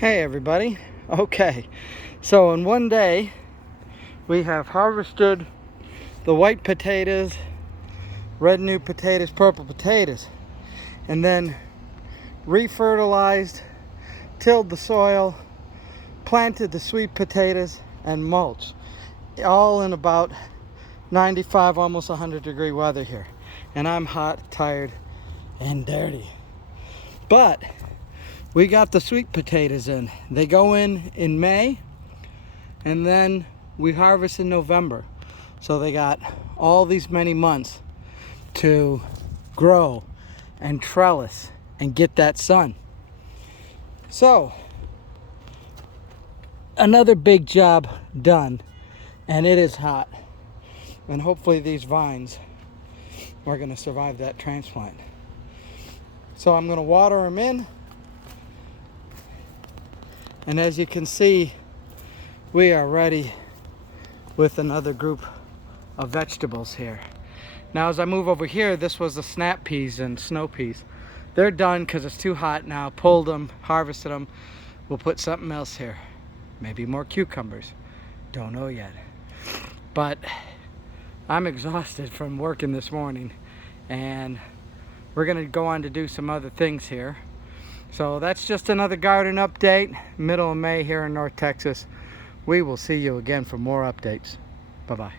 Hey everybody. Okay, so in one day we have harvested the white potatoes, red new potatoes, purple potatoes, and then refertilized, tilled the soil, planted the sweet potatoes, and mulch, all in about 95, almost 100-degree weather here. And I'm hot, tired, and dirty. But we got the sweet potatoes in. They go in May, and then we harvest in November. So they got all these many months to grow and trellis and get that sun. So another big job done, and it is hot. And hopefully these vines are gonna survive that transplant. So I'm gonna water them in. And as you can see, we are ready with another group of vegetables here. Now as I move over here, this was the snap peas and snow peas. They're done because it's too hot now. Pulled them, harvested them. We'll put something else here. Maybe more cucumbers. Don't know yet. But I'm exhausted from working this morning, and we're gonna go on to do some other things here. So that's just another garden update, middle of May here in North Texas. We will see you again for more updates. Bye-bye.